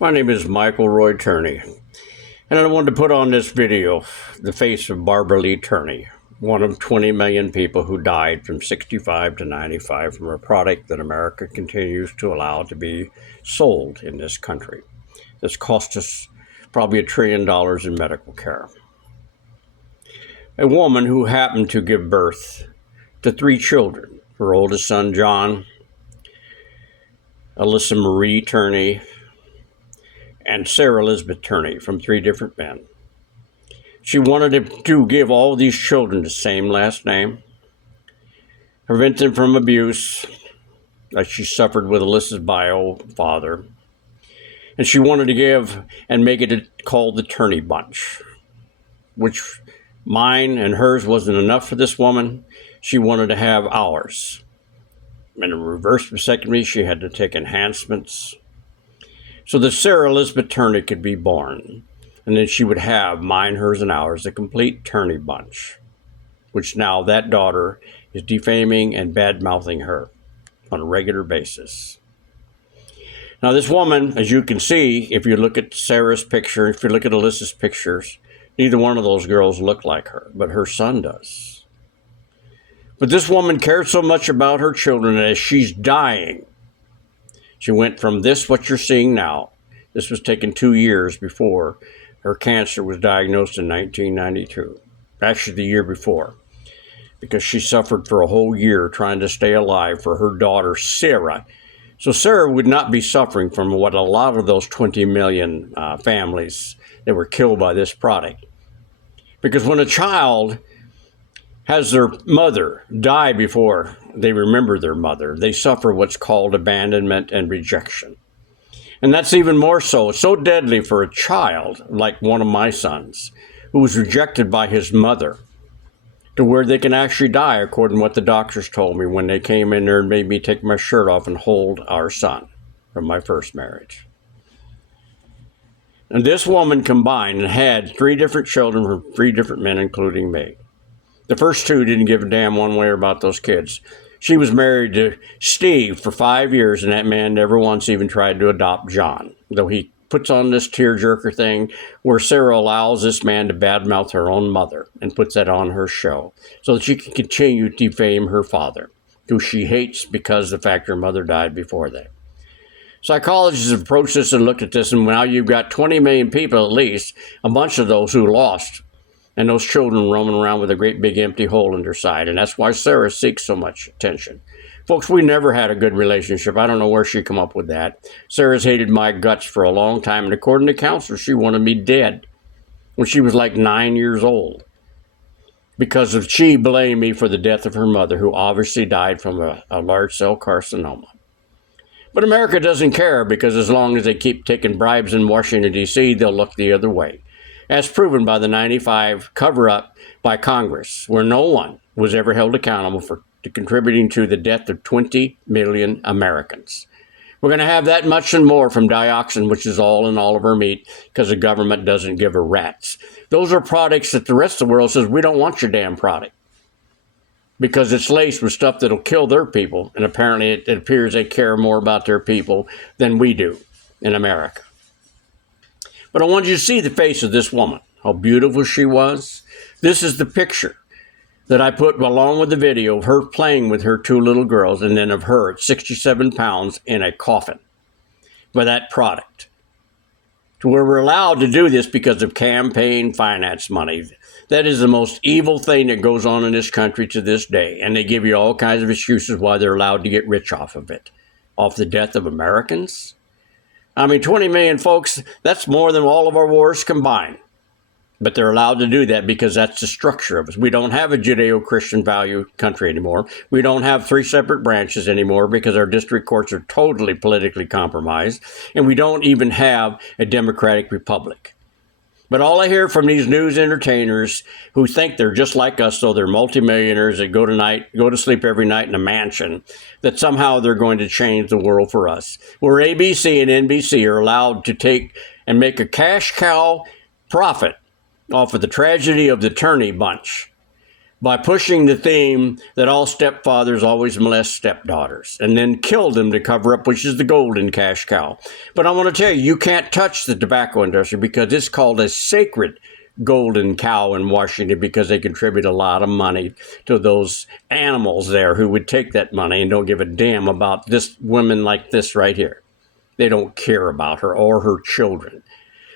My name is Michael Roy Turney, and I wanted to put on this video the face of Barbara Lee Turney, one of 20 million people who died from 65 to 95 from a product that America continues to allow to be sold in this country. This cost us probably $1 trillion in medical care. A woman who happened to give birth to 3 children, her oldest son John, Alyssa Marie Turney, and Sarah Elizabeth Turney, from 3 different men. She wanted to give all these children the same last name, prevent them from abuse, like she suffered with Alyssa's bio father. And she wanted to give and make it called the Turney Bunch, which mine and hers wasn't enough for this woman. She wanted to have ours. In a reverse vasectomy, she had to take enhancements so that Sarah Elizabeth Turney could be born. And then she would have mine, hers, and ours, the complete Turney Bunch, which now that daughter is defaming and bad-mouthing her on a regular basis. Now this woman, as you can see, if you look at Sarah's picture, if you look at Alyssa's pictures, neither one of those girls look like her, but her son does. But this woman cared so much about her children that as she's dying, she went from this, what you're seeing now. This was taken 2 years before her cancer was diagnosed in 1992. Actually, the year before, because she suffered for a whole year trying to stay alive for her daughter, Sarah. So Sarah would not be suffering from what a lot of those 20 million families that were killed by this product. Because when a child has their mother die before they remember their mother, they suffer what's called abandonment and rejection. And that's even more so. It's so deadly for a child, like one of my sons, who was rejected by his mother, to where they can actually die, according to what the doctors told me when they came in there and made me take my shirt off and hold our son from my first marriage. And this woman combined and had 3 different children from 3 different men, including me. The first 2 didn't give a damn one way about those kids. She was married to Steve for 5 years, and that man never once even tried to adopt John, though he puts on this tearjerker thing where Sarah allows this man to badmouth her own mother and puts that on her show so that she can continue to defame her father, who she hates because of the fact her mother died before that. Psychologists have approached this and looked at this, and now you've got 20 million people at least, a bunch of those who lost, and those children roaming around with a great big empty hole in their side. And that's why Sarah seeks so much attention. Folks, we never had a good relationship. I don't know where she come up with that. Sarah's hated my guts for a long time, and according to counselors, she wanted me dead when she was like 9 years old, because of she blamed me for the death of her mother, who obviously died from a large cell carcinoma. But America doesn't care, because as long as they keep taking bribes in Washington, D.C., they'll look the other way, as proven by the 95 cover-up by Congress, where no one was ever held accountable for contributing to the death of 20 million Americans. We're going to have that much and more from dioxin, which is all in all of our meat, because the government doesn't give a rat's. Those are products that the rest of the world says, we don't want your damn product, because it's laced with stuff that'll kill their people, and apparently it appears they care more about their people than we do in America. But I want you to see the face of this woman, how beautiful she was. This is the picture that I put along with the video of her playing with her 2 little girls, and then of her at 67 pounds in a coffin for that product. To where we're allowed to do this because of campaign finance money. That is the most evil thing that goes on in this country to this day. And they give you all kinds of excuses why they're allowed to get rich off of it. Off the death of Americans. I mean, 20 million folks, that's more than all of our wars combined. But they're allowed to do that because that's the structure of us. We don't have a Judeo-Christian value country anymore. We don't have 3 separate branches anymore because our district courts are totally politically compromised. And we don't even have a democratic republic. But all I hear from these news entertainers who think they're just like us, so they're multimillionaires that go to sleep every night in a mansion, that somehow they're going to change the world for us. Where ABC and NBC are allowed to take and make a cash cow profit off of the tragedy of the Turney Bunch, by pushing the theme that all stepfathers always molest stepdaughters and then kill them to cover up, which is the golden cash cow. But I want to tell you, you can't touch the tobacco industry because it's called a sacred golden cow in Washington because they contribute a lot of money to those animals there who would take that money and don't give a damn about this woman like this right here. They don't care about her or her children.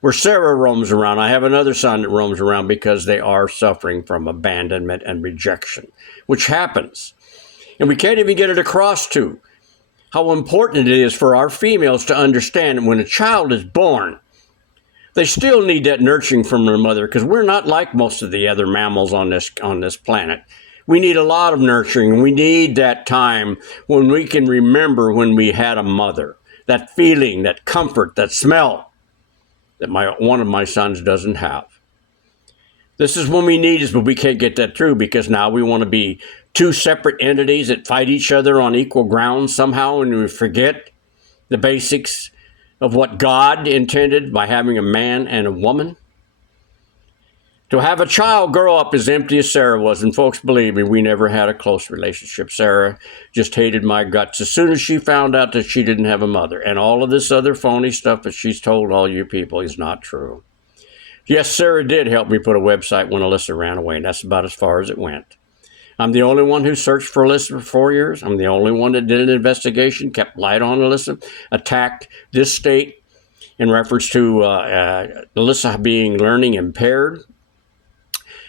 Where Sarah roams around, I have another son that roams around because they are suffering from abandonment and rejection, which happens. And we can't even get it across to how important it is for our females to understand that when a child is born, they still need that nurturing from their mother because we're not like most of the other mammals on this planet. We need a lot of nurturing. We need that time when we can remember when we had a mother, that feeling, that comfort, that smell that one of my sons doesn't have. This is when we need it, but we can't get that through because now we want to be two separate entities that fight each other on equal ground somehow, and we forget the basics of what God intended by having a man and a woman. To have a child grow up as empty as Sarah was, and folks, believe me, we never had a close relationship. Sarah just hated my guts as soon as she found out that she didn't have a mother. And all of this other phony stuff that she's told all you people is not true. Yes, Sarah did help me put a website when Alyssa ran away, and that's about as far as it went. I'm the only one who searched for Alyssa for 4 years. I'm the only one that did an investigation, kept light on Alyssa, attacked this state in reference to Alyssa being learning impaired.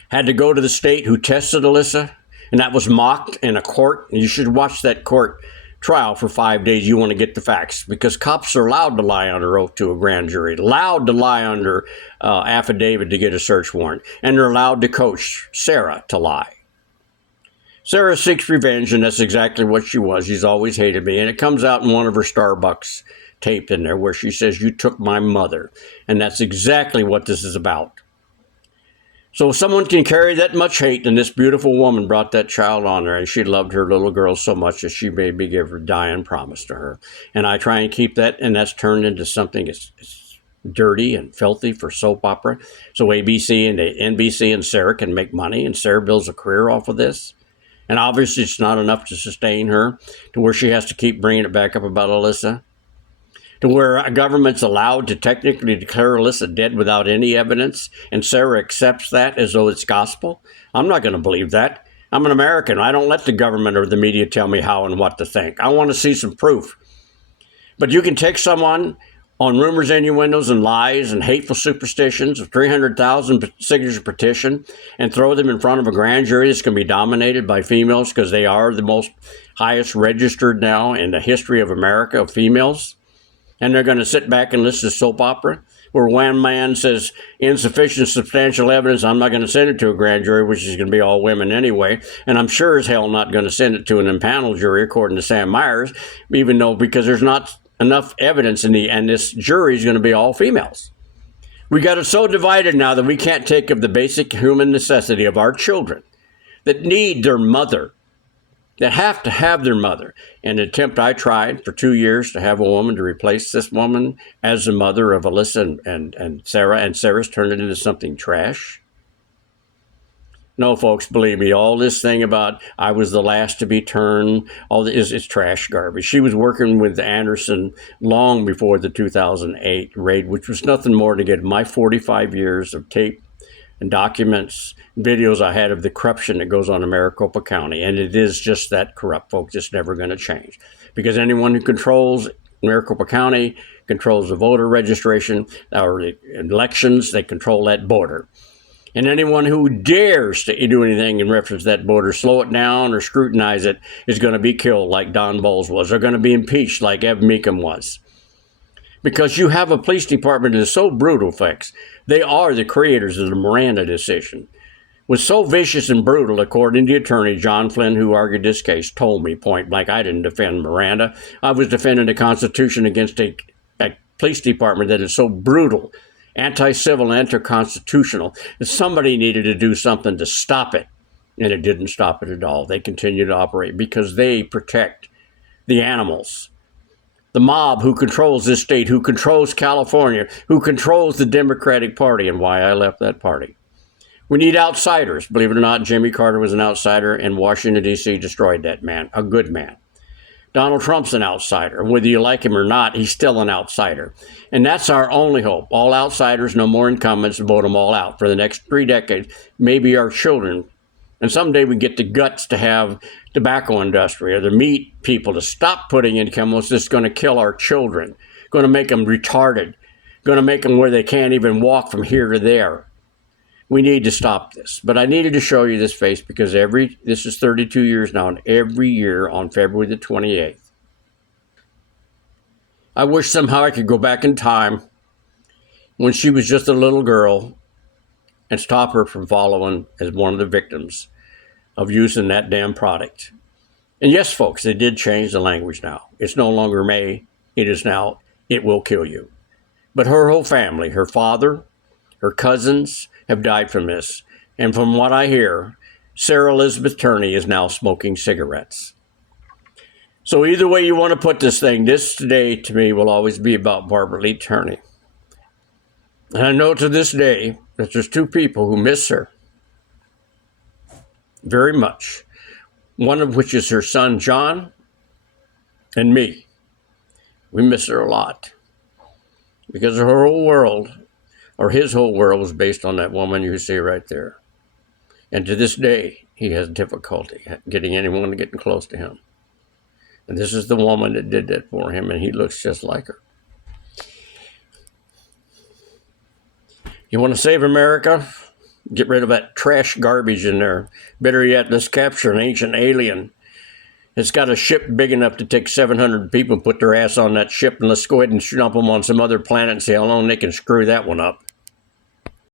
Had to go to the state who tested Alyssa, and that was mocked in a court. You should watch that court trial for 5 days. You want to get the facts because cops are allowed to lie under oath to a grand jury, allowed to lie under affidavit to get a search warrant, and they're allowed to coach Sarah to lie. Sarah seeks revenge, and that's exactly what she was. She's always hated me, and it comes out in one of her Starbucks tape in there where she says, "You took my mother," and that's exactly what this is about. So if someone can carry that much hate, and this beautiful woman brought that child on her, and she loved her little girl so much that she made me give her dying promise to her. And I try and keep that, and that's turned into something it's dirty and filthy for soap opera. So ABC and NBC and Sarah can make money, and Sarah builds a career off of this. And obviously it's not enough to sustain her to where she has to keep bringing it back up about Alyssa. To where a government's allowed to technically declare Alyssa dead without any evidence, and Sarah accepts that as though it's gospel. I'm not going to believe that. I'm an American. I don't let the government or the media tell me how and what to think. I want to see some proof. But you can take someone on rumors, innuendos, and lies and hateful superstitions of 300,000 signature petition and throw them in front of a grand jury that's going to be dominated by females because they are the most highest registered now in the history of America of females. And they're going to sit back and listen to soap opera where one man says insufficient substantial evidence, I'm not going to send it to a grand jury, which is going to be all women anyway. And I'm sure as hell not going to send it to an impaneled jury, according to Sam Myers, even though because there's not enough evidence and this jury is going to be all females. We got it so divided now that we can't take of the basic human necessity of our children that need their mother, that have to have their mother. An attempt I tried for 2 years to have a woman to replace this woman as the mother of Alyssa and Sarah, and Sarah's turned it into something trash. No, folks, believe me, all this thing about I was the last to be turned, all this is trash garbage. She was working with Anderson long before the 2008 raid, which was nothing more to get my 45 years of tape and documents, videos I had of the corruption that goes on in Maricopa County. And it is just that corrupt, folks. It's never going to change. Because anyone who controls Maricopa County controls the voter registration or the elections. They control that border. And anyone who dares to do anything in reference to that border, slow it down or scrutinize it, is going to be killed like Don Bowles was. They're going to be impeached like Ev Meekum was. Because you have a police department that is so brutal, folks. They are the creators of the Miranda decision. Was so vicious and brutal, according to the attorney, John Flynn, who argued this case, told me point blank, I didn't defend Miranda. I was defending the Constitution against a police department that is so brutal, anti-civil, anti-constitutional, that somebody needed to do something to stop it. And it didn't stop it at all. They continue to operate because they protect the animals. The mob who controls this state, who controls California, who controls the Democratic Party, and why I left that party. We need outsiders. Believe it or not, Jimmy Carter was an outsider, and Washington, D.C. destroyed that man, a good man. Donald Trump's an outsider. Whether you like him or not, he's still an outsider. And that's our only hope. All outsiders, no more incumbents, vote them all out for the next 3 decades, maybe our children. And someday we get the guts to have tobacco industry or the meat people to stop putting in chemicals that's going to kill our children, going to make them retarded, going to make them where they can't even walk from here to there. We need to stop this. But I needed to show you this face because this is 32 years now, and every year on February the 28th, I wish somehow I could go back in time when she was just a little girl and stop her from following as one of the victims of using that damn product. And yes, folks, they did change the language now. It's no longer may, it is now, it will kill you. But her whole family, her father, her cousins have died from this. And from what I hear, Sarah Elizabeth Turney is now smoking cigarettes. So either way you want to put this thing, this day to me will always be about Barbara Lee Turney. And I know to this day that there's 2 people who miss her very much. One of which is her son, John, and me. We miss her a lot. Because her whole world, or his whole world, was based on that woman you see right there. And to this day, he has difficulty getting anyone to get close to him. And this is the woman that did that for him, and he looks just like her. You want to save America? Get rid of that trash garbage in there. Better yet, let's capture an ancient alien. It's got a ship big enough to take 700 people and put their ass on that ship, and let's go ahead and dump them on some other planet and see how long they can screw that one up.